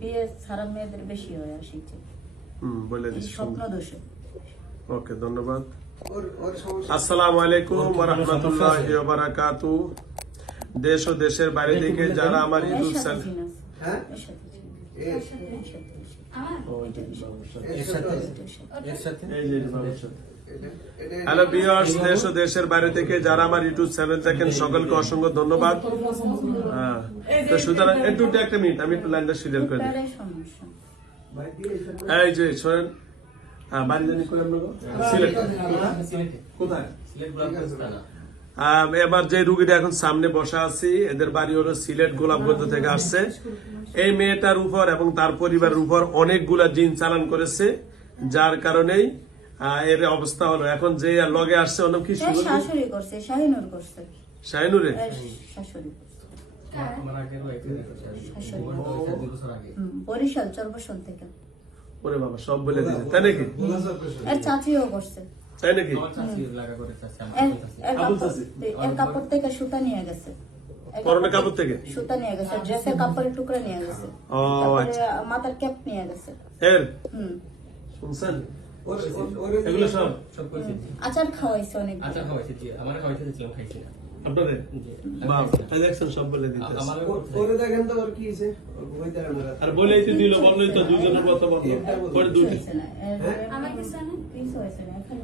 বিয়ে ছাড়া মেয়েদের বেশি হয় 80 বলে দিচ্ছি। স্বপ্ন দোষে। ওকে, ধন্যবাদ। আসসালামু আলাইকুম ওয়া রাহমাতুল্লাহি ওয়া বারাকাতুহু। দেশ ও দেশের বাইরে থেকে যারা আমার ইউটিউব চ্যানেল হ্যালো ভিউয়ার্স, দেশ ও দেশের বাইরে থেকে যারা আমার ইউটিউব চ্যানেল দেখেন সকলকে অসংখ্য ধন্যবাদ। তো সুতরাং একটা মিনিট আমি একটু লাইনটা ক্লিয়ার করে দিই। এই যে শোনেন, বাড়ি জানি করে আপনাকে সিলেট কোথায়? এবার যে রুগীটা এখন সামনে বসা আছি, এদের বাড়ি হলো সিলেট গোলাপগঞ্জ থেকে আসছে। এই মেয়েটার উপর এবং তার পরিবারের উপর অনেকগুলা জিন চালান করেছে, যার কারণেই এর অবস্থা হলো। এখন যে লগে আসছে ওর নাম কি? শাশুড়ি করছে, শাহিনুর করছে। শাহিনুরে শাশুড়ি বরিশাল চরবসন থেকে। ওরে বাবা, সব বলে দিয়েছে তাই নাকি? এর চাচিও করছে তাই নাকি? এর কাপড় থেকে সুতা নিয়ে গেছে, পরনের কাপড় থেকে সুতা নিয়ে গেছে, ড্রেসের কাপড়ের টুকরা নিয়ে গেছে, মাথার ক্যাপ নিয়ে গেছে। শুনছেন এগুলো সব? আচার খাওয়াইছে, অনেক আচার খাওয়াইছে, আমার খাওয়াইছে, খাইছি না আপনাদের দেখছেন সব বলে দিতে। আর বলেই তো দিল, বললেই তো দুজনের কথা বললো। দুটি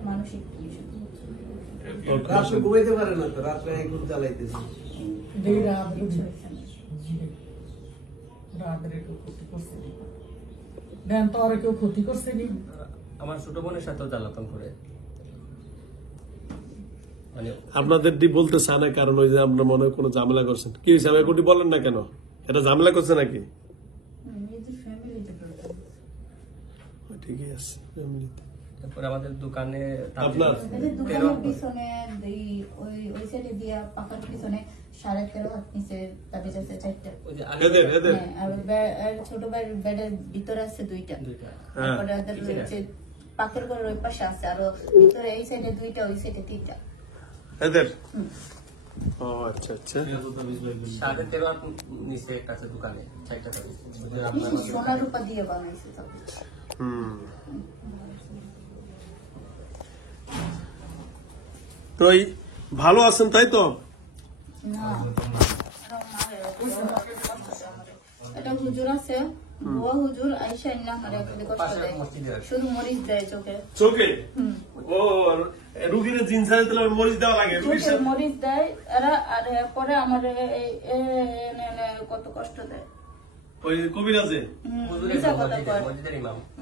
মানসিক রাত্রে ঘুমাইতে পারে না, তো রাত্রে এগুলো চালাইতেছে। ক্ষতি করছে নি। আমার ছোট বোনের সাথেও জ্বালাতন করে। আপনাদের বলতে চায় না, কারণ ওই যে আপনার মনে হয় কোনো ঝামেলা করছেন। কি হয়েছে আমি কোটি বলেন না কেন? এটা ঝামেলা করছে নাকি? ঠিকই আছে। তারপরে আমাদের দোকানে আপনার পিছনে ওই সাইডে দিয়া পাকার পিছনে 13.5 হাত নিচে তাবিজ আছে 4টা। ছোট ভাইয়ের বেডের ভিতরে আছে 2টা। তারপরে পাকের ঘরের ওই পাশে আছে আরো ভিতরে, এই সাইডে 2টা, ওই সাইডে 3টা। এদের ও আচ্ছা আচ্ছা। 13.5 হাত নিচে কাছে দোকানে 4টা তাবিজ। সোনা রূপা দিয়ে বানাইছে তাবিজ। তো ভালো আছেন তাই তো? এটা হুজুর আছে, বুয়া হুজুর আইসা না করে কষ্ট দেয়, শুধু মরিচ দেয় চোখে। চোখে? ও রুগীর জিন ছাড়া মরিচ দেওয়া লাগে? মরিচ দেয় এরা, আর পরে আমার কত কষ্ট দেয়। ওই কবিরাজে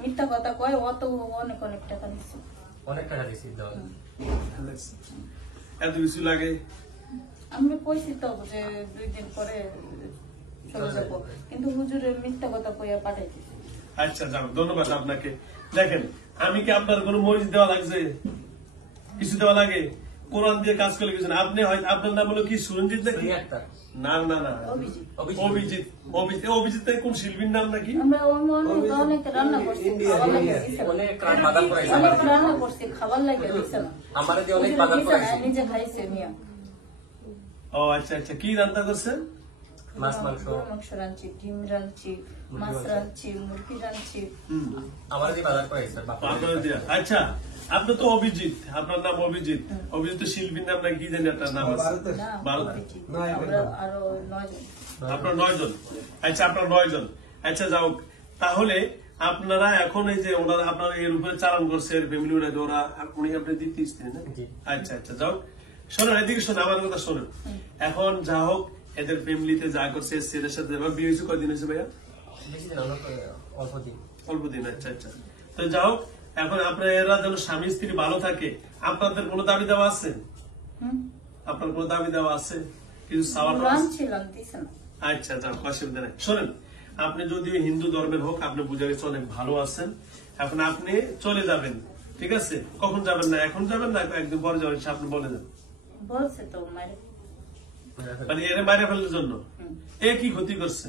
মিথ্যা কথা কয়, অত অনেক অনেক টাকা দিচ্ছে, অনেক টাকা দিচ্ছি। এত কিছু লাগে? আমি কইছি তো যে 2 দিন পরে চলে যাবো, কিন্তু হুজুরের মিথ্যা কথা কইয়া পাঠাইছি। আচ্ছা যাও, ধন্যবাদ আপনাকে। দেখেন, আমি কি আপনার কোনো মরিচ দেওয়া লাগছে? কিছু দেওয়া লাগে? কোরআন দিয়ে কাজ করলে কিছু না। আপনি হয় আপনার নাম হলো কি সুরঞ্জিত নাকি? না না না, অভিজিৎ। অভিজিৎ কোন শিল্পীর নাম নাকি? আমরা অনেক রান্না করছি, খাবার লাগে নিজে খাইছে মিয়া। ও আচ্ছা আচ্ছা, কি রান্না করছেন? মাছ মাংস রাঁধছি, ডিম রাঁধছি, মাছ রাঁধছি, মুরগি রাঁধছি। আমার বাজার করে। আচ্ছা, আপনি তো অভিজিৎ, আপনার নাম অভিজিৎ। অভিজিৎ শিল্পীর নাম নাকি কি জানি আপনার নাম আছে? আরো 9 জন। আপনার 9 জন? আচ্ছা, আপনার 9 জন। আচ্ছা যাও, তাহলে আপনারা এখন এই যে ওনারা আপনার এর উপরে চালান করছে, এর ফ্যামিলি ওরা উনি আপনি দিতে ইচ্ছেন না? আচ্ছা আচ্ছা, যাও শোনেন, এদিকে শোনেন, আমার কথা শোনেন। এখন যা হোক, এদের ফ্যামিলিতে যা করছে, ছেলের সাথে বিয়ে হয়েছে কয়দিন হয়েছে ভাইয়া? অল্প দিন। আচ্ছা আচ্ছা, তো যা হোক, এখন আপনার এরা যেন স্বামী স্ত্রী ভালো থাকে, আপনাদের কোনো দাবি দেওয়া আছে? আপনার কোনো দাবি দেওয়া আছে? কিছু আচ্ছা যাও, অসুবিধা নেই। শোনেন, আপনি যদি হিন্দু ধর্মের হোক, আপনি বুঝে গেছে অনেক ভালো আছেন। এখন আপনি চলে যাবেন, ঠিক আছে? কখন যাবেন? না এখন যাবেন, না একদিন পরে যাবেন, আপনি বলে দেন। বলছে তো মানে এর মাইরে ফেলার জন্য? এ কি ক্ষতি করছে?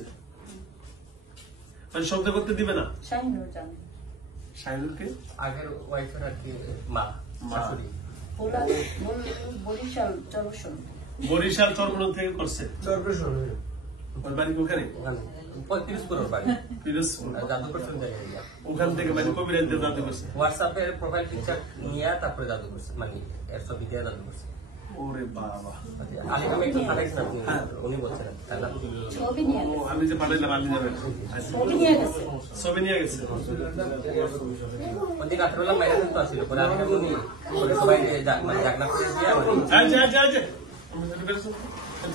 মানে শব্দ করতে দিবে না? শাহিনুরকে আগের ওয়াইফের আর কি মা, শাশুড়ি। বরিশাল চরবসন। বরিশাল চরমনাই থেকে করছে চরপেশন ওর বাড়ি ওখানে ওখানে 35 করোড় বাড়ি পিরোজপুর। আর জাদু করছেন জায়গায় ওখান থেকে মানে কবিরাজদের জানতে করছে। হোয়াটসঅ্যাপে প্রোফাইল পিকচার নিয়ে তারপরে জাদু করছে মানে এর ছবি দিয়ে জাদু করছে ওরে বাবা, আলিকামে একটু পাঠাইছেন আপনি উনি বলছেন তাই না ছবি নিয়ে ও গেছে আমি যে পাঠাইলাম আপনি যাবেন। ছবি নিয়ে গেছে ছবি নিয়ে গেছে। ওদিন রাত্রেবেলা মাইরা কিন্তু আসছিল পরে আমি উনি বলে সবাই মানে জাগনা করে দিয়ে আচ্ছা আচ্ছা আচ্ছা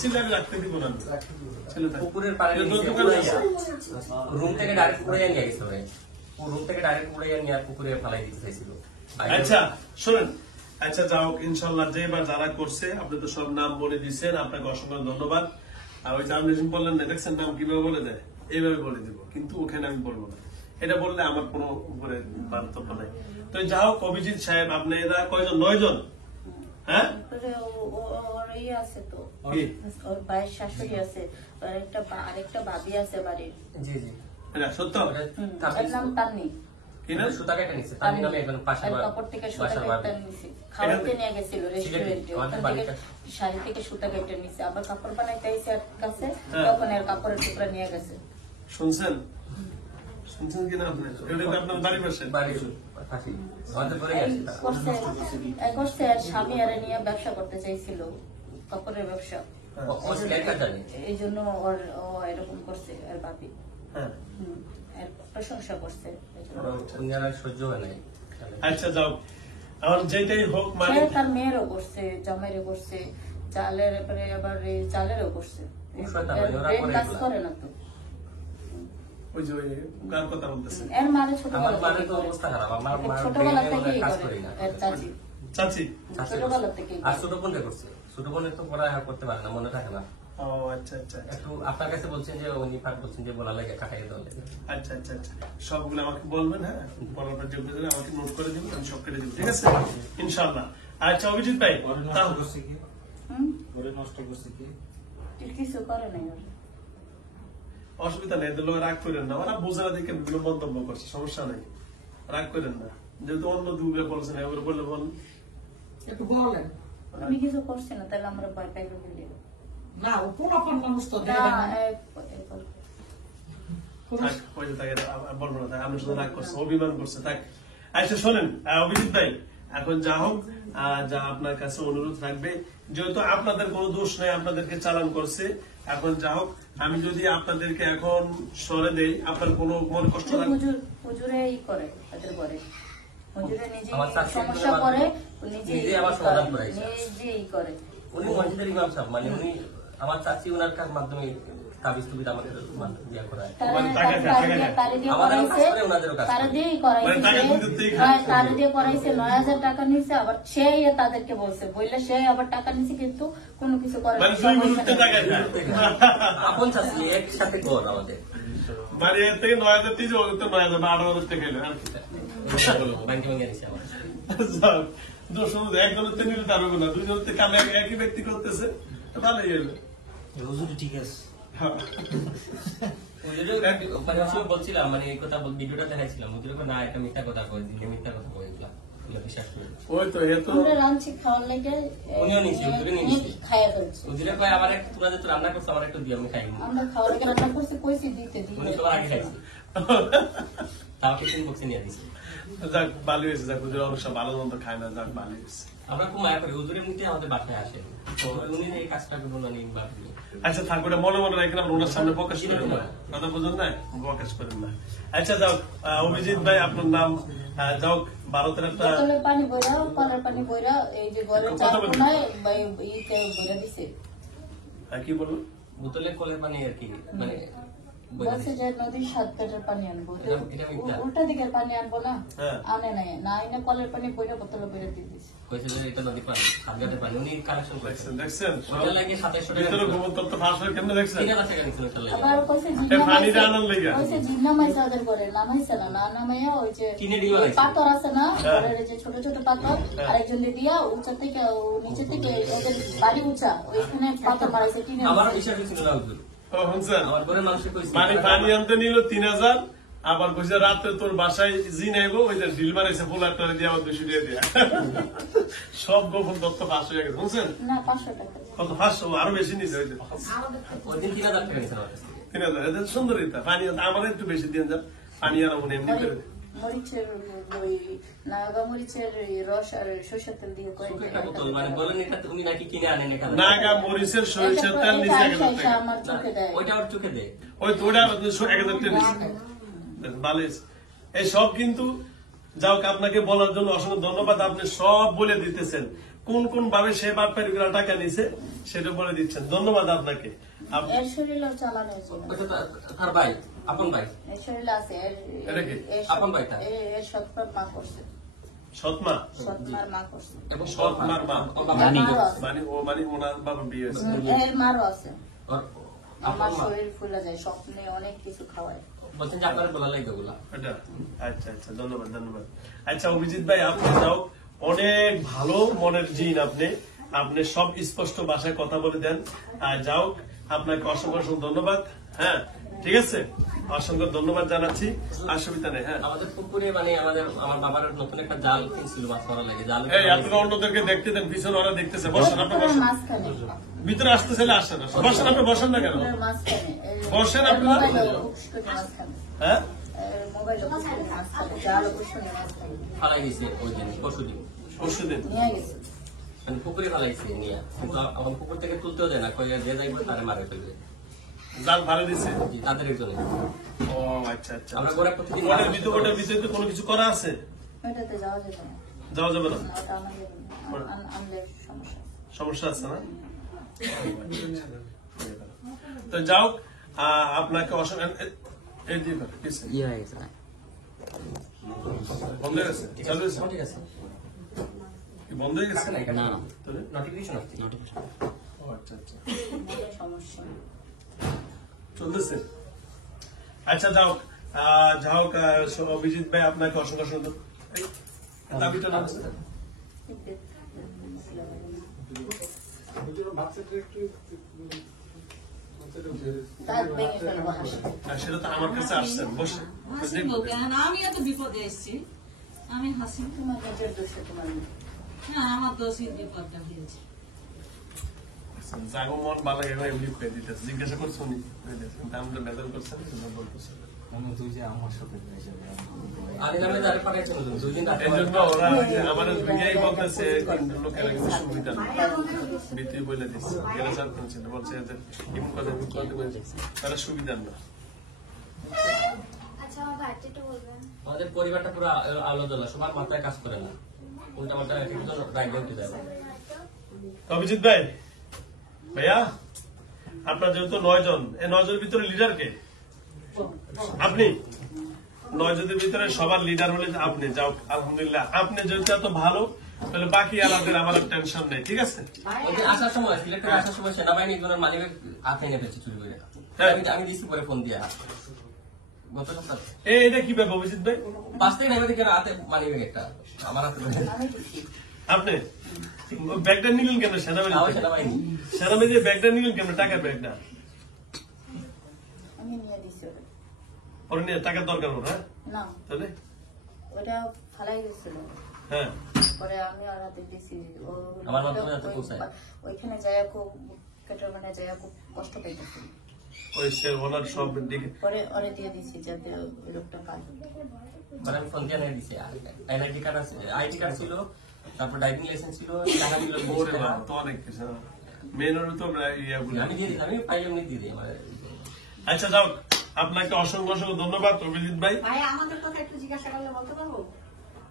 ছেলে আমি রাখতে দিব না ছেলে থাক। পুকুরের পাড়ে রুম থেকে ডাইরেক্ট উড়াইয়া নিয়ে গেছে ভাই রুম থেকে ডাইরেক্ট উড়াইয়া নিয়ে আর পুকুরে ফেলাই দিতে চাইছিল আচ্ছা শোনেন, আচ্ছা যাও ইনশাল্লাহ যে বা যারা করছে আপনি তো সব নাম বলে দিচ্ছেন, আপনাকে অসংখ্য ধন্যবাদ। আর ওই জার্নালিজম বললেন না, দেখছেন নাম কিভাবে বলে দেয়, এইভাবে বলে দিব, কিন্তু ওখানে আমি বলবো না, এটা বললে আমার কোনো উপরে পার্থক্য নাই। তো যা হোক অভিজিৎ সাহেব, আপনি এরা কয়জন? 9 জন। হ্যাঁ তারপরে ওর ইয়ে আছে তো, কি? ওর ভাইয়ের শাশুড়ি আছে, আরেকটা ভাবি আছে বাড়ির। জি জি এটা সত্য এর নাম তান্নি। কি না? সুতা কেটে নিচ্ছে তার নামে একজন পাশে আর কাপড় থেকে সুতা কেটে নিছে, খাওয়াতে নিয়ে গেছিল রেস্টুরেন্টে, ওখান থেকে শাড়ি থেকে সুতা কেটে নিছে, আবার কাপড় বানাইতে আইছে আর কাছে, তখন এর কাপড়ের টুকরা নিয়ে গেছে। শুনছেন শুনছেন কিনা আপনি? এটা তো আপনার বাড়ির পাশে। বাড়ি ফাঁসি আমাদের পরে এই গেছে করছে আর স্বামী আরে নিয়ে ব্যবসা করতে চাইছিল, কাপড়ের ব্যবসা। জানি এই জন্য ও এরকম করছে আর ভাবি। হ্যাঁ এর প্রশংসা করছে এই জন্য। উনারা সহ্য হয় নাই আচ্ছা যাও, আর যেটাই হোক মানে সে তার মেয়েরও করছে, জামাইরও করছে, চালের এবারে আবার এই চালেরও করছে। শয়তান, ওরা ব্রেন করে কাজ এগুলা। করে না তো। ওই যে ওই গান কথা বলতেছে এর মানে আমার ছোটবেলা মায়ের থেকে তো করে। অবস্থা খারাপ আমার মা ছোটবেলা থেকেই কাজ করে করি না এর চাচি। চাচি। ছোটবেলা থেকেই আর ছোট বোনটা করছে ছোট বোনের তো পড়ালেখা করতে পারে না মনে থাকে না ও আচ্ছা আচ্ছা আচ্ছা একটু আপনার কাছে বলছেন যে উনি ফাঁক বলছেন যে বলা লাগে কাটাই দেওয়া লাগে আচ্ছা আচ্ছা আচ্ছা সবগুলো আমাকে বলবেন, হ্যাঁ বলার পর যেগুলো দিলে আমাকে নোট করে দিবেন, আমি সব কেটে দিব, ঠিক আছে ইনশাআল্লাহ। আচ্ছা অভিজিৎ ভাই, হুম? ঘরে নষ্ট করছে কি? কিছু করে নাই ওরা। অসুবিধা নেই, এদের লোক রাগ করেন না, ওরা বোঝে না দেখে বিভিন্ন মন্তব্য করছে, সমস্যা নেই, রাগ করেন না। যেহেতু অন্য দুগুলো বলছেন এবার বললে বলেন। একটু বলেন। আমি কিছু করছি না, তাহলে আমরা ভয় পাইবো বলি। না ও পুরাতন মানুষ তো না, দেখেন। থাক, ওই যে তাকে বলবো না, আমি শুধু রাগ করছে, অভিমান করছে, থাক। আচ্ছা শোনেন অভিজিৎ ভাই, এখন যা হোক যা আপনার কাছে অনুরোধ থাকবে, যেহেতু আপনাদের কোনো দোষ নেই, আপনাদেরকে চালান করছে, এখন যা হোক আমি যদি আপনাদেরকে এখন সরে দেই, আপনার কোনো মনে কষ্ট লাগবে? হুজুরে ই করে তাদের ঘরে, হুজুরে নিজে আমার শাশুড়ি সমস্যা আমার- করে, নিজে আমার সমাধান করাইছে। নিজেই করে। উনি মসজিদের ইমাম সাহেব মানে উনি আমার চাচি ওনার কাছ মাধ্যমে তাবিজ তুবিজ আমাদের দিয়া করায় মানে টাকা খায়, টাকা খায়। তারে দিয়ে আমাদেরও কাজ করাইছে, করে, ওনাদেরও কাজ করে। তারে দিয়েই করাইছে, মানে টাকা সে- দুই দিতেই খায়। হ্যাঁ, তারে দিয়ে করাইছে, 9,000 টাকা নিছে, আবার সেই তাদেরকে বলছে, বললে সে আবার টাকা নিছে, কিন্তু কোনো কিছু করে মানে দুই মুহূর্তে টাকা খায়। আপন চাচি একসাথে ঘর আমাদের মানে এর থেকে 9,000 দিয়েছে, ওদের তো 9,000 বা 18,000 টাকা এলো, আর কি। ব্যাংকে ব্যাংকে দিচ্ছে আমার যাক, দোষ হলো একজনের থেকে নিলে তার হবে না, দুইজনের থেকে কালে একই ব্যক্তি করতেছে, ভালোই গেল। হুজুরি ঠিক আছে। হ্যাঁ। মানে সময় বলছিলাম মানে এই কথা ভিডিওটা দেখাইছিলাম ওদের না একটা মিথ্যা কথা কয়ে দিন মিথ্যা কথা কয়ে দিলাম বিশ্বাস করি ওই তো এ তো আমরা রাঁধছি খাওয়ার লেগে উনিও নিছে, হুজুরে নিছে। খাইয়া ফেলছি। ওদের কয় আমার একটু তোরা যে রান্না করছো আমার একটু দিও আমি খাই আমরা খাওয়ার লেগে রান্না করছি, কইছি দিতে উনি দিয়ে সবার আগে খাইছি তাও টিফিন বক্সে নিয়ে দিছি যাক ভালো হয়েছে, যাক ওদের অবশ্য ভালো মন্দ খায় না, যাক ভালো হয়েছে। আমরা খুব মায়া করি হুজুরের মধ্যে আমাদের বাসায় আসে তো উনি এই কাজটা করবো না নিন বা আচ্ছা থাক, ওটা মনে মনে রাখেন, আমরা ওনার সামনে প্রকাশ করেন না, কথা বুঝুন না, প্রকাশ করেন না। আচ্ছা যাও অভিজিৎ ভাই, আপনার নাম যাও, ভারতের একটা বোতলে পানি বইরা, কলের পানি বইরা, এই যে ঘরের কত চার বলে? কোনায় ইতে বইরা দিছে। কি বলবো, বোতলে কলের পানি আর কি মানে বলছে যে নদীর 7 কাটার পানি আনবো, তো এটা মিথ্যা। উল্টা দিকের পানি আনবো না, হ্যাঁ। আনে নাই, না এনে কলের পানি বইরা বোতলে বইরা দিয়ে দিছে। কইছে যে এটা নদী পানি হাজারের পানি উনি কালেকশন করেছেন দেখছেন ওটা লাগে 2700 টাকা ভিতরে গোবর তত্ত্ব ফাঁস হয়ে কেমনে দেখছেন? 3000 টাকা নিছিল ওটা লাগে আবার কইছে এ জিন্না পানি মাইছে, টানার লেগে। কইছে জিন্না মাইছে ওদের ঘরে, নামাইছে না, না নামাইয়া ওই যে কিনে দিয়ে বানাইছে। পাথর আছে না, হ্যাঁ। ঘরের যে ছোট ছোট পাথর, আরেকজন দিয়ে দিয়া উঁচা থেকে নিচে থেকে ওদের বাড়ি উঁচা, ওইখানে পাথর মারাইছে, টিনে আমার বিশ্বাস ছিল না হুজুর ও শুনছেন, আমার ঘরে মানুষ কইছে মানে পানি আনতে নিল 3,000, আবার কইছে রাতে তোর বাসায় জি নাইবো ওইটা ডিল মারাইছে ফুলারটারে দিয়ে আমার 200 টাকা দিয়া সব গোপন তথ্য ফাঁস হয়ে গেছে বুঝছেন না 500 টাকা কত ফাঁস আরো বেশি নিছে ওই যে ওই দিন 3000 টাকা নিয়েছেন আমার কাছ থেকে। 3000 এটা সুন্দর এটা পানি আমার একটু বেশি দিয়ে যান পানি আর মনে এমনি করে মরিচের ওই নাগা মরিচের রস আর সরষের তেল দিয়ে করে একটা বোতল মানে বলেন এটা তুমি নাকি কিনে আনেন এখানে। নাগা মরিচের সরিষার তেল নিচে 1000 টাকা আমার চোখে দেয় ওইটা ওর চোখে দেয়। ওই তো ওটা 1000 টাকা নিছে ভালো হয়েছে। এই সব কিন্তু যাও আপনাকে বলার জন্য অসংখ্য ধন্যবাদ। আপনি সব বলে দিতেছেন কোন কোন ভাবে সে বাটপারি করে টাকা নিছে সেটা বলে দিচ্ছেন। ধন্যবাদ আপনাকে। এর শরীরও চালানোর জন্য ওইটা তার ভাই, আপন ভাই। এর শরীর আছে এটা কি? আপন ভাই তার। এর সৎমার মা করছে সৎমা সৎমার মা করছে এবং সৎমার মা ওর বাবা মারও নেই। আছে। মানে ওনার বাবা বিয়ে হয়েছে এর মারও আছে ওর- আমার আপনার মা শরীর ফুলে যায় স্বপ্নে অনেক কিছু খাওয়ায় বলছেন যে আপনার বলা লাগবে ওগুলা। এটা আচ্ছা আচ্ছা ধন্যবাদ ধন্যবাদ। আচ্ছা অভিজিৎ ভাই আপনি যাও অনেক ভালো মনের জিন আপনি আপনি সব স্পষ্ট ভাষায় কথা বলে দেন। আর যাও আপনাকে অসংখ্য অসংখ্য ধন্যবাদ। হ্যাঁ ঠিক আছে অসংখ্য ধন্যবাদ জানাচ্ছি। অসুবিধা নেই। হ্যাঁ আমাদের পুকুরে মানে আমার বাবার নতুন একটা জাল কিনছিল মাছ মারা লাগে। জাল এই আপনারা অন্যদেরকে দেখতে দেন পিছনে ওরা দেখতেছে বসেন আপনি বসেন মাঝখানে ভিতরে আসতে চাইলে আসেন না বসেন আপনি বসেন না কেন মাঝখানে বসেন আপনারা। মাঝখানে হ্যাঁ মোবাইল মাঝখানে জাল কুশনে মাঝখানে ফালাই দিছে ওই দিন পরশুদিন। পরশুদিন নিয়ে গেছে মানে পুকুরে ফালাইছে নিয়ে, কিন্তু আমার পুকুর থেকে তুলতেও দেয় না, কয়ে যে যাইবো তারে মারে ফেলবে। জাল ভালো দিছে। জি, তাদের একজনে। ও আচ্ছা আচ্ছা আমরা গোড়া প্রতিদিন ওটার ভিতরে তো কোনো কিছু করা আছে ওইটাতে যাওয়া যেত না যাওয়া যাবে না ওটা আমাদের আনলে সমস্যা সমস্যা আছে না তো যাও আপনাকে অসংখ্য এই দিয়ে দাও, কিসে? বন্ধ হয়ে গেছে চালু হয়েছে ঠিক আছে। কি বন্ধ হয়ে গেছে না, এটা না। তাহলে? নোটিফিকেশন আসছে। ও আচ্ছা আচ্ছা সমস্যা চলতেছে। আচ্ছা যাও যাও অভিজিৎ ভাই আপনাকে অসংখ্য অসংখ্য এই, দাবিটা না আছে? দাঁত ভেঙে ফেলবো হাসি আর সেটা তো আমার কাছে আসছেন বসে হাসিবো কেন? আমি এত বিপদে এসেছি, আমি হাসি। তোমার নিজের দোষে তোমার মেয়ে। হ্যাঁ, আমার দোষী বিপদটা হয়েছে। জাগো মন ভালো লাগে এমনি খুঁয়ে দিতেছে জিজ্ঞাসা করছো নি কিন্তু আমরা মেজাল করছেন বলতেছে তুই যে আমার সাথে যাবে আরে আমি তারে পাঠাইছি দুই দিন রাতে। এই জন্য ওরা আমার বিজ্ঞানী বলতেছে কিন্তু লোকেরা কিন্তু সুবিধা নেই বিক্রি বলে দিচ্ছে গেলে চার করছে বলছে যে ইমন কথা বলছে তারা সুবিধা না আচ্ছা আমার ভাইটা একটু বলবেন। আমাদের পরিবারটা পুরো আলো জ্বলা, সবার মাথায় কাজ করে না, উল্টা পাল্টা কিন্তু রাগ উঠে যায়। অভিজিৎ ভাই ভাইয়া আপনার যেহেতু 9 জন এই 9 জনের ভিতরে লিডার কে? আপনি 9 জনের ভিতরে সবার লিডার হলে আপনি যাও আলহামদুলিল্লাহ। আপনি যেহেতু এত ভালো তাহলে বাকি আলাদের আমার টেনশন নেই ঠিক আছে। ওই যে আসার সময় সিলেক্ট করে আসার সময় সেনাবাহিনী একজনের মালিকের হাতে এনে ফেলছে চুরি করে। হ্যাঁ। আমি দিচ্ছি পরে ফোন দিয়ে গত সপ্তাহ এটা কি ব্যাপার অভিজিৎ ভাই? 5 থেকে নেমে দেখে হাতে মালিকের একটা আমার হাতে আমি দিচ্ছি আপনি ব্যাগটা নিলেন কেন সেনাবাহিনী থেকে? সেনাবাহিনী সেনাবাহিনী ব্যাগটা নিলেন কেন টাকার ব্যাগটা? আমি নিয়ে দিচ্ছি ওটা পরে নিয়ে টাকার দরকার হলো হ্যাঁ না তাহলে ওটা ফালাই গেছিল হ্যাঁ পরে আমি আর হাতে দিছি আমার মাধ্যমে হাতে পৌঁছায়। ওইখানে যায় খুব কেটে মানে যায় খুব কষ্ট পাইতেছি ওই সে ওনার সব দিকে পরে ওরে দিয়ে দিছি যাতে ওই লোকটা কাজ মানে আমি ফোন দিয়ে এনে দিছি। এনআইডি কার্ড আছে, আইডি কার্ড ছিল, তারপর ড্রাইভিং লাইসেন্স ছিল, টাকা দিল ওরে বাবা, তো অনেক কিছু মেয়েরও তো ইয়াগুলো আমি দিয়ে দিই, আমি পাইলে এমনি দিয়ে দিই আমার। আচ্ছা যাও আপনাকে অসংখ্য অসংখ্য ধন্যবাদ অভিজিৎ ভাই। ভাই আমাদের কথা একটু জিজ্ঞাসা করলে বলতে পারবো?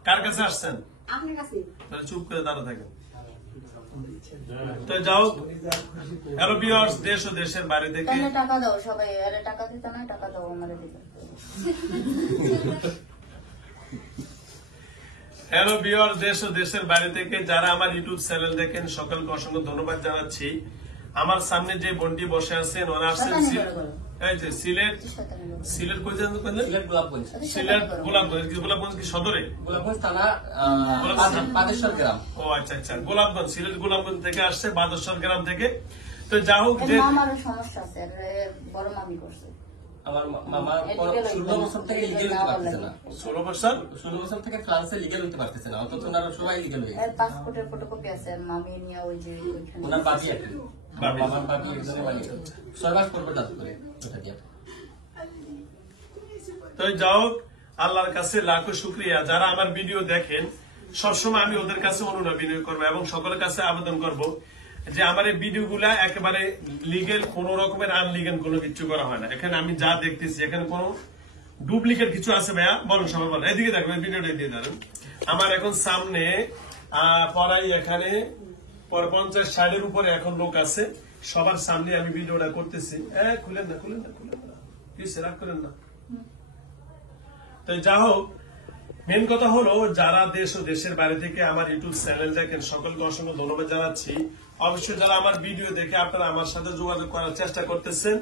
কার কাছে আসছেন? আপনার কাছে। তাহলে চুপ করে দাঁড়া থাকেন। তো যাও হ্যালো ভিউয়ার্স দেশ ও দেশের বাইরে থেকে তাহলে টাকা দাও সবাই আরে টাকা দিতে না টাকা দাও আমারে দিতে হ্যালো ভিউয়ার্স দেশ ও দেশের বাইরে থেকে যারা আমার ইউটিউব চ্যানেল দেখেন সকলকে অসংখ্য ধন্যবাদ জানাচ্ছি। আমার সামনে যে বোনটি বসে আছেন ওরা আসছেন এই যে সিলেট কই জানেন সিলেট গোলাপগঞ্জ, সিলেট গোলাপগঞ্জ কি সদরে? গোলাপগঞ্জ থানা, বাদেশ্বর গ্রাম। ও আচ্ছা আচ্ছা গোলাপগঞ্জ সিলেট গোলাপগঞ্জ থেকে আসছে বাদেশ্বর গ্রাম থেকে। তো যা হোক যে আমারও সমস্যা আছে বড় মামি করছে আমার মামা 16 বছর থেকে লিগেল হতে পারতেছে না। 16 বছর থেকে ফ্রান্সে লিগেল হতে পারতেছে না, অথচ ওনারা সবাই লিগেল হয়ে গেছে। পাসপোর্টের ফটোকপি আছে মামি নিয়ে ওই যে ওইখানে ওনার বাকি আছে, মামার বাকি একজনের বাকি 6 মাস পর দাঁত করে ওটা দিয়ে। তো যাও, আল্লাহর কাছে লাখো শুকরিয়া। যারা আমার ভিডিও দেখেন সবসময় আমি ওদের কাছে অনুরোধ বিনয় করবো এবং সকলের কাছে আবেদন করব যে আমার এই ভিডিও গুলা একেবারে লিগেল, কোন রকমের আনলিগেল কোনো কিছু করা হয় না। এখানে আমি যা দেখতেছি এখানে কোনো ডুপ্লিকেট কিছু আছে ভাইয়া? বলুন সবাই বলেন, এদিকে দেখবেন ভিডিওটা দিয়ে ধরেন। আমার এখন সামনে পড়াই এখানে 50-60 উপরে এখন লোক আছে, সবার সামনে আমি ভিডিওটা করতেছি। খুলেন না প্লিজ, রাগ করেন না। তো যা হোক, মেন কথা হলো যারা দেশ ও দেশের বাইরে থেকে আমার ইউটিউব চ্যানেল দেখেন সকলকে অসংখ্য ধন্যবাদ জানাচ্ছি। অবশ্যই যারা আমার ভিডিও দেখে আপনারা আমার সাথে যোগাযোগ করার চেষ্টা করতেছেন,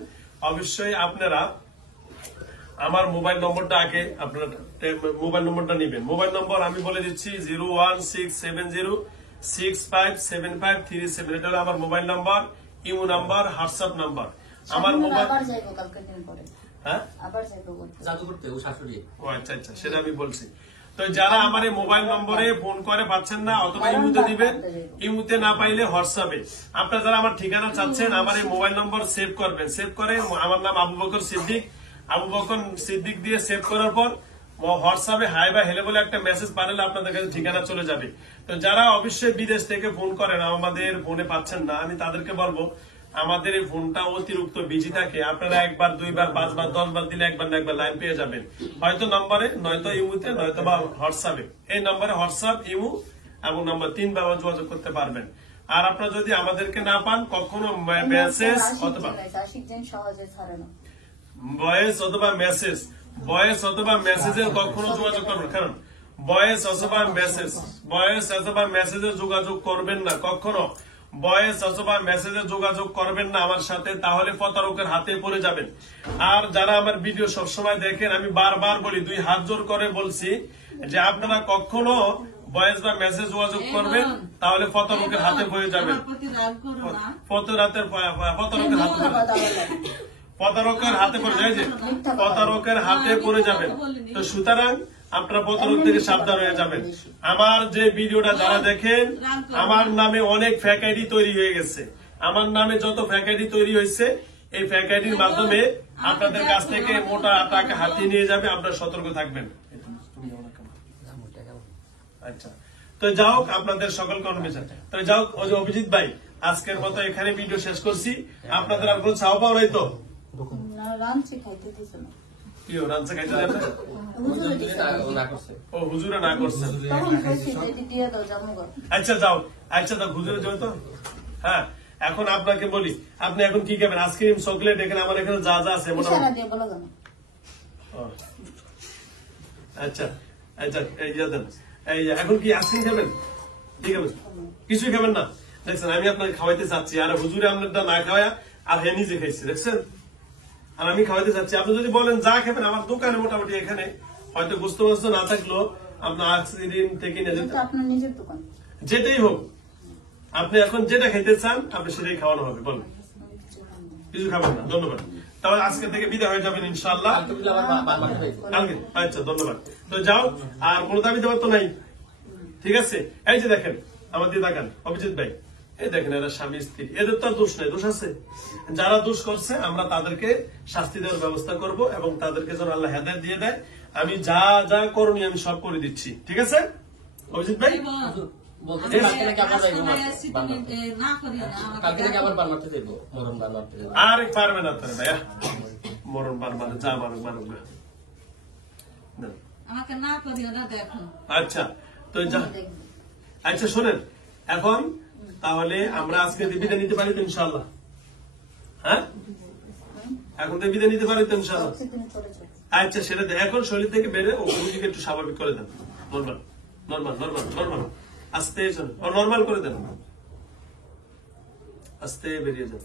অবশ্যই আপনারা আমার মোবাইল নম্বরটা আগে আপনারা মোবাইল নম্বরটা নেবেন। মোবাইল নম্বর আমি বলে দিচ্ছি 01670657537। এটা হলো আমার mobile number, imo number, WhatsApp number. আমার মোবাইল আবার যাইবো কালকে দিন পরে, হ্যাঁ আবার যাইবো বলতে। জাদু করতে ও শাশুড়ি। ও আচ্ছা, সেটা আমি বলছি। তো যারা আমার এই মোবাইল নম্বরে ফোন করে পাচ্ছেন না, অথবা ইমুতে দিবেন, ইমুতে না পাইলে হোয়াটসঅ্যাপে। আপনারা যারা আমার ঠিকানা চাচ্ছেন, আমার এই মোবাইল নম্বর সেভ করবেন। সেভ করে আমার নাম আবু বকর সিদ্দিক দিয়ে সেভ করার পর হোয়াটসঅ্যাপে হাই বা হেলে বলে একটা মেসেজ পাঠালে আপনাদের কাছে ঠিকানা চলে যাবে। তো যারা অবশ্যই বিদেশ থেকে ফোন করেন আমাদের ফোনে পাচ্ছেন না, আমি তাদেরকে বলবো আমাদের এই ফোনটা অতিরিক্ত বিজি থাকে। আপনারা 1 বার 2 বার 5 বার 10 বার দিলে একবার না একবার লাইন পেয়ে যাবেন, হয়তো নম্বরে, নয়তো ইমুতে, নয়তো বা হোয়াটসঅ্যাপে। এই নম্বরে হোয়াটসঅ্যাপ, ইমু এবং নম্বর 3 বার যোগাযোগ করতে পারবেন। আর আপনারা যদি আমাদেরকে না পান, কখনো মেসেজ অথবা ভয়েস অথবা মেসেজের কখনো যোগাযোগ করবেন। কারণ ভয়েস অথবা মেসেজে যোগাযোগ করবেন না, কখনো ভয়েস অথবা মেসেজে যোগাযোগ করবেন না আমার সাথে, তাহলে প্রতারকের হাতে পড়ে যাবেন। আর যারা আমার ভিডিও সবসময় দেখেন, আমি বারবার বলি, 2 হাত জোর করে বলছি যে আপনারা কখনো ভয়েস বা মেসেজ যোগাযোগ করবেন, তাহলে প্রতারকের হাতে পড়ে যাবেন। প্রতারকের হাতে পড়ে যাবেন। তো সুতরাং আপনারা প্রতারক থেকে সাবধান হয়ে যাবেন। আমার যে ভিডিওটা যারা দেখেন, আমার নামে অনেক ফেক আইডি তৈরি হয়ে গেছে। আমার নামে যত ফেক আইডি তৈরি হয়েছে, এই ফেক আইডির মাধ্যমে আপনাদের কাছ থেকে মোটা টাকা হাতিয়ে নিয়ে যাবে, আপনারা সতর্ক থাকবেন। আচ্ছা, তো যাও, আপনাদের সকলকে অনুরোধ। তো যাও, ওই যে অভিজিৎ ভাই, আজকের মতো এখানে ভিডিও শেষ করছি। আপনাদের আর কোনো চাও পাও নাই তো? রাঁধছে খাইতে দিছে না। কি রাঁধছে খাইতে দেন না? ও হুজুরে না করছে। আচ্ছা যাও, হুজুরে যাও তো। হ্যাঁ, এখন আপনাকে বলি, আপনি এখন কি খাবেন? আইসক্রিম, চকলেট, এখানে আমার এখানে যা যা আছে মোটামুটি। আচ্ছা, এই দেন। এই এখন কি আইসক্রিম খাবেন? ঠিক আছে, কিছুই খাবেন না? দেখছেন, আমি আপনাকে খাওয়াইতে চাচ্ছি, আর হুজুরে আপনারটা না খাওয়া আর হে নিজে খাইছে, দেখছেন। আর আমি খাওয়াইতে চাচ্ছি। আপনি যদি বলেন যা খাবেন, আমার দোকানে মোটামুটি এখানে হয়তো গোস্ত মাস্ত না থাকলেও আপনার আইসক্রিম থেকে নিয়ে যেতে, আপনার নিজের দোকান, যেটাই হোক, আপনি এখন যেটা খেতে চান আপনি সেটাই খাওয়ানো হবে। বলুন, কিছু খাবেন না? ধন্যবাদ। তাহলে আজকে থেকে বিদায় হয়ে যাবেন ইনশাআল্লাহ। কালকে? আচ্ছা, ধন্যবাদ। তো যাও, আর কোনো দাবি দেওয়ার তো নাই, ঠিক আছে? এই যে দেখেন, আমাদের দেখান অভিজিৎ ভাই, এই দেখেন, এরা স্বামী স্ত্রী, এদের তো আর দোষ নাই। দোষ আছে? যারা দোষ করছে আমরা তাদেরকে শাস্তি দেওয়ার ব্যবস্থা করব এবং তাদেরকে যেন আল্লাহ হেদায়েত দিয়ে দেয়। আমি যা যা করণীয় আমি সব করে দিচ্ছি, ঠিক আছে অভিজিৎ ভাই? আর পারবে না তোর ভাইয়া, মরণ বার মানে যা মানুষ মানুষ না। আমাকে না করিও না, দেখো। আচ্ছা, তো যা, আচ্ছা শোনেন, এখন তাহলে আমরা আজকে বিদায় নিতে পারি তো ইনশাআল্লাহ? হ্যাঁ, এখন তো বিদায় নিতে পারি তো ইনশাআল্লাহ? আচ্ছা, সেটা এখন শরীর থেকে বেড়ে ও নিজেকে একটু স্বাভাবিক করে দেন। নর্মাল আস্তে নর্মাল করে দেন, আস্তে বেরিয়ে যান।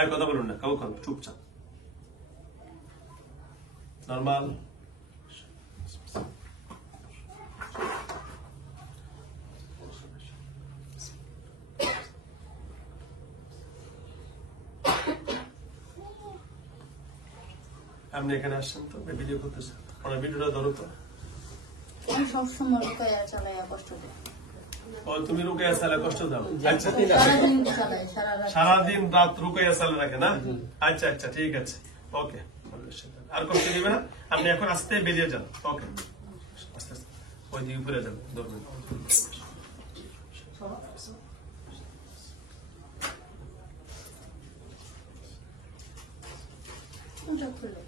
এক কথা বলুন না, কাউ চুপচাপ, নর্মাল। আপনি এখানে আসছেন তো ভিডিও করতেছেন, ওনার ভিডিওটা ধরো তো। আমি সবসময় রুকাইয়া চালাইয়া কষ্ট দিই। ও তুমি রুকাইয়া চালা কষ্ট দাও? আচ্ছা, সারাদিন চালাই, সারা রাত। সারাদিন রাত রুকাইয়া চালা রাখে না? আচ্ছা আচ্ছা, ঠিক আছে, ওকে। আর কষ্ট দিবে না, আপনি এখন আস্তে বেরিয়ে যান। ওকে, আস্তে আস্তে ওই দিকে ঘুরে যান, ধরবেন। চুলটা খুলে।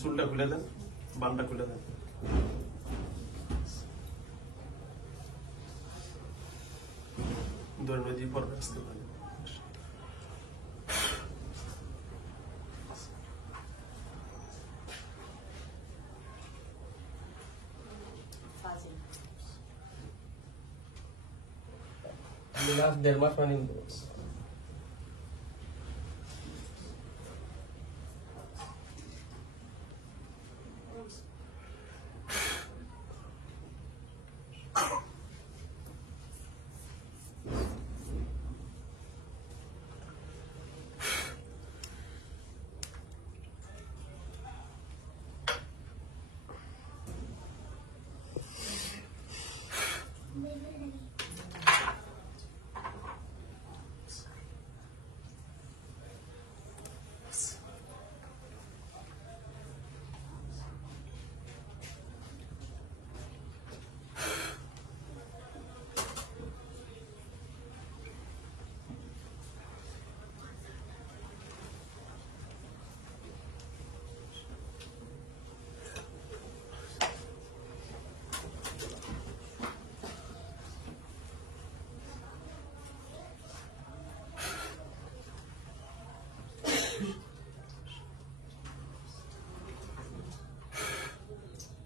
চুলটা খুলে দেন, বানটা খুলে দেন। ধরে নদী পড়বে আসতে পারে। ফাজিল। আমি লাস্ট 1.5 মাস মানে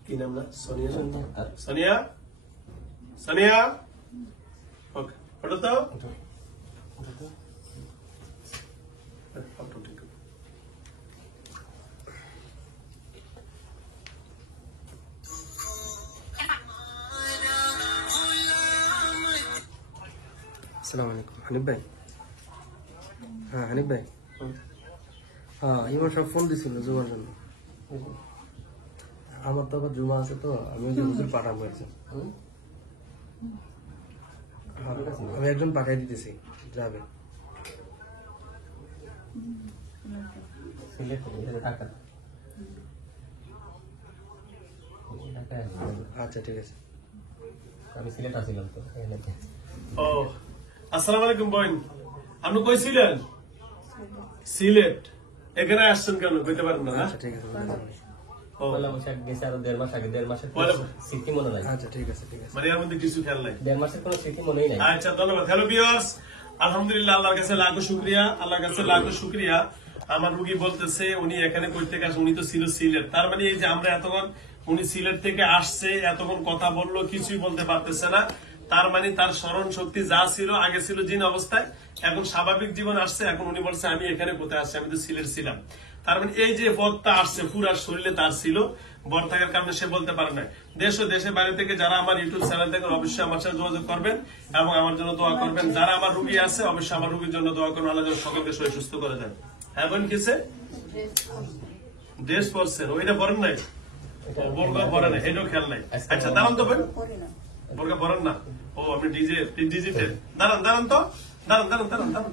কি নাম না? সোনিয়া। সোনিয়া, সোনিয়া, ওকে, ওটা তো আসসালামু আলাইকুম হানিফ ভাই। হ্যাঁ হানিফ ভাই, হ্যাঁ ইমাম সাহেব ফোন দিছিল জুমার জন্য। আমার তো আবার জুমা আছে, তো আমি ওই যে হুজুর পাঠাবো একজন। আমি একজন পাঠাই দিতেছি, যাবে। আচ্ছা ঠিক আছে। আমি সিলেট আসছিলাম তো। ও আসসালামু আলাইকুম বোন, আপনি কই ছিলেন? সিলেট। এখানে আসছেন কেন কইতে পারেন না? আচ্ছা ঠিক আছে। ও, পয়লা বৈশাখ গেছে আরো 1.5 মাস আগে, 1.5 মাসের স্মৃতি মনে নাই। আচ্ছা ঠিক আছে ঠিক আছে। মানে এর মধ্যে কিছু খেয়াল নাই। 1.5 মাসের কোনো স্মৃতি মনেই নাই। আচ্ছা ধন্যবাদ। হ্যালো ভিউয়ার্স, আলহামদুলিল্লাহ, আল্লাহর কাছে লাখো শুকরিয়া, আল্লাহর কাছে লাখো শুকরিয়া। আমার রুগী বলতেছে উনি এখানে কই থেকে আসে, উনি তো ছিল সিলেট। তার মানে এই যে আমরা এতক্ষণ, উনি সিলেট থেকে আসছে, এতক্ষণ কথা বললো, কিছুই বলতে পারতেছে না। তার মানে তার স্মরণ শক্তি যা ছিল, আগে ছিল জিন অবস্থায়, এখন স্বাভাবিক জীবন আসছে। এখন উনি বলছে আমি এখানে কোথায় আসছি, আমি তো সিলেট ছিলাম। তার মানে এই যে পথটা আসছে পুরা শরীরে তার ছিল, বর থাকার কারণে সে বলতে পারে না। দেশ ও দেশের বাইরে থেকে যারা আমার ইউটিউব চ্যানেল থেকে অবশ্যই আমার সাথে যোগাযোগ করবেন এবং আমার জন্য দোয়া করবেন। যারা আমার রুগী আছে অবশ্যই আমার রুগীর জন্য দোয়া করবেন, আল্লাহ যেন সকলকে শরীর সুস্থ করে দেন। হ্যাঁ বোন, কিসে ড্রেস পরছেন? ওইটা পরেন নাই, বোরকা পরে নাই, এটাও খেয়াল নাই। আচ্ছা দাঁড়ান তো বোন, করি না। বোরকা পরেন না? ও আপনি ডিজিটে দাঁড়ান, দাঁড়ান তো, দাঁড়ান দাঁড়ান দাঁড়ান দাঁড়ান।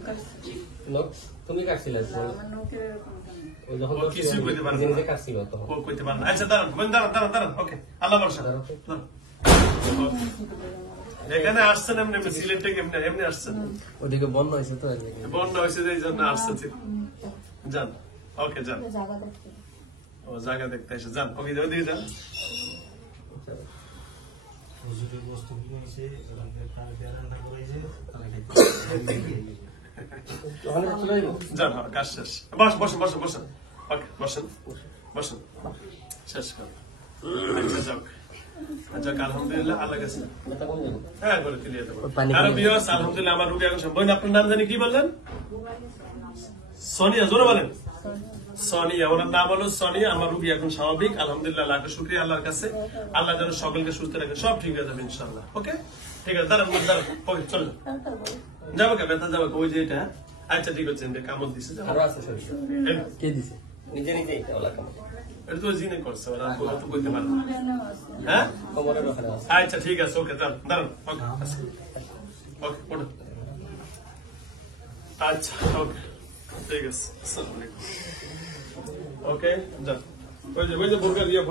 তুমি কাটছিলে আমার নৌকের এরকম কেন? ওই যখন ও কিছুই কইতে পারে না। নিজে নিজে কাটছিল তখন। ও কইতে পারে না। আচ্ছা দাঁড়ান বোন, দাঁড়ান দাঁড়ান দাঁড়ান। ওকে, আল্লাহ ভরসা। দাঁড়ান। এখানে আসছেন এমনি, এমনি সিলেট থেকে এমনি এমনি আসছেন? ওদিকে বন্ধ হয়েছে তো এর লেগে। বন্ধ হয়েছে যে এই জন্য আসছেন। যান, ওকে যান। জায়গা দেখতে। ও জায়গা দেখতে এসে যান, ওকে ওদিকে যান। হুজুরের বস্তু কিনেছে, রান্না করেছে, যান, হ্যাঁ, কাজ শেষ। বসেন বসেন বসেন। ওকে বসেন বসেন, শেষ করো। আচ্ছা যাও, আচ্ছা আলহামদুলিল্লাহ, আল্লাহ গেছে। হ্যাঁ বলে ক্লিয়ার দেবো। আরো ভিউয়ার্স, আলহামদুলিল্লাহ আমার রুগী এখন বোন, আপনার নাম জানি কি বললেন? সোনিয়া, জোরে বলেন। সোনিয়া, ওনার নাম হলো সোনিয়া। আমার রুগী এখন স্বাভাবিক, আলহামদুলিল্লাহ, লাখো শুকরিয়া আল্লাহর কাছে। আল্লাহ যেন সকলকে সুস্থ রাখে, সব ঠিক হয়ে যাবে ইনশাআল্লাহ। ওকে ঠিক আছে, দাঁড়ান দাঁড়ান। ওকে চলো, যাবো কে? ব্যথা যাবো ওই যে এটা আচ্ছা ঠিক আছে কামড় দিছে যাও। আরো আছে সরিষা কে দিছে? নিজে নিজেই ওলা কামড় এটা তো জিনে করছে ওরা তো করতে পারে না। হ্যাঁ কোমরের ওখানে আছে আচ্ছা ঠিক আছে ওকে দাঁড়ান ওকে ওকে ওঠো আচ্ছা ওকে ঠিক আছে আসসালামু আলাইকুম ওকে যা ওই যে বোরকার ইয়ে